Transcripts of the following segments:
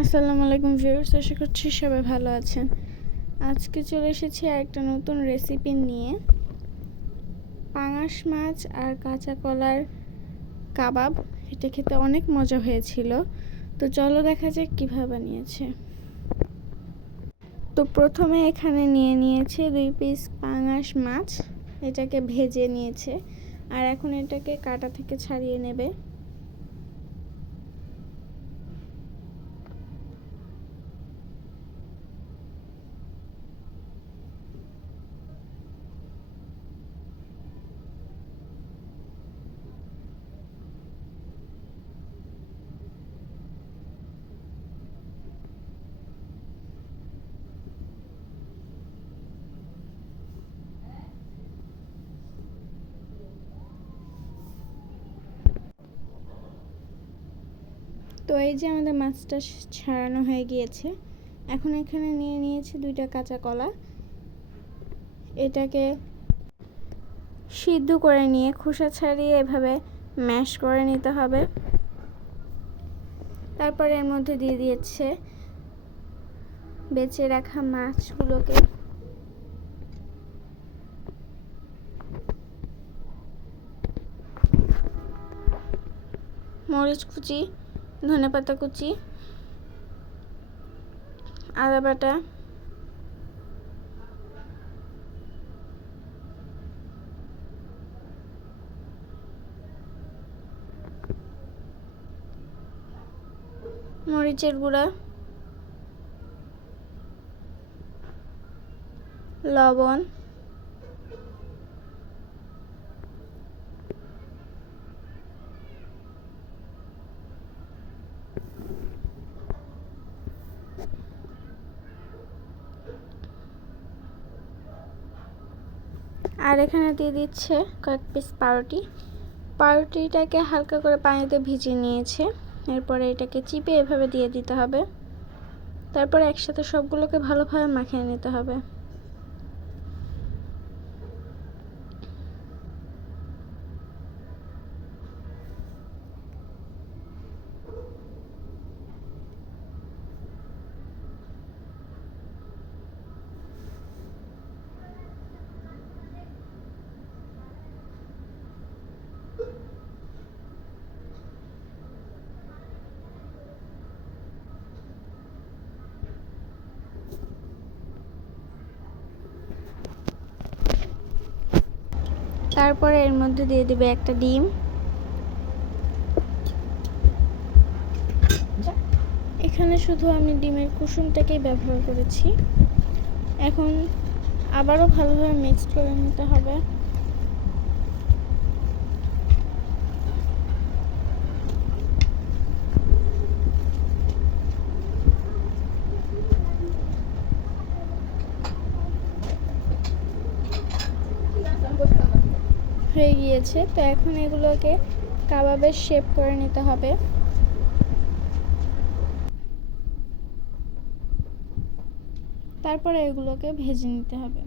আসসালামু আলাইকুম ভিউয়ার্স, আশা করছি সবাই ভালো আছেন। আজকে চলে এসেছি একটা নতুন রেসিপি নিয়ে। পাঙাশ মাছ আর কাঁচা কলার কাবাব। এটা খেতে অনেক মজা হয়েছিল। তো চলো দেখা যাক কীভাবে বানিয়েছে। তো প্রথমে এখানে নিয়ে নিয়েছে 2 পিস পাঙাশ মাছ। এটাকে ভেজে নিয়েছে আর এখন এটাকে কাঁটা থেকে ছাড়িয়ে নেবে। তো এই যে আমাদের মাছটা ছাড়ানো হয়ে গিয়েছে। এখন এখানে নিয়ে নিয়েছি 2টা কাঁচা কলা। এটাকে সিদ্ধ করে নিয়ে খোসা ছাড়িয়ে এভাবে ম্যাশ করে নিতে হবে। তারপর এর মধ্যে দিয়ে দিয়েছে বেঁচে রাখা মাছগুলোকে। মরিচ কুচি, ধনেপাতা কুচি, আদা বাটা, মরিচের গুঁড়া, লবণ, আর এখানে দিয়ে দিচ্ছে কয়েক পিস পাউরুটি। পাউরুটিটাকে হালকা করে পানিতে ভিজিয়ে নিয়েছে। এরপরে এটাকে চিপে এভাবে দিয়ে দিতে হবে। তারপর একসাথে সবগুলোকে ভালোভাবে মাখিয়ে নিতে হবে। তারপরে এর মধ্যে দিয়ে দিবে একটা ডিম। এখানে শুধু আমি ডিমের কুসুমটাকেই ব্যবহার করেছি। এখন আবারও ভালোভাবে মিক্স করে নিতে হবে। হয়ে গিয়েছে। তো এখন এগুলোকে কাবাবের শেপ করে নিতে হবে। তারপরে এগুলোকে ভেজে নিতে হবে।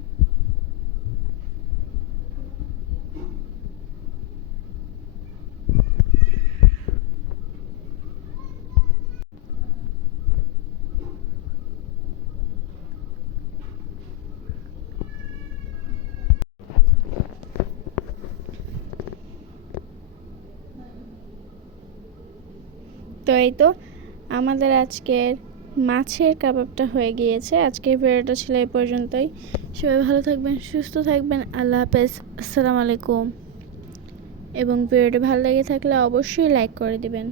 তো এই তো আমাদের আজকের মাছের কাবাবটা হয়ে গিয়েছে। আজকের ভিডিওটা ছিল এই পর্যন্তই। সবাই ভালো থাকবেন, সুস্থ থাকবেন। আল্লাহ হাফেজ, আসসালামু আলাইকুম। এবং ভিডিওটা ভালো লেগে থাকলে অবশ্যই লাইক করে দিবেন।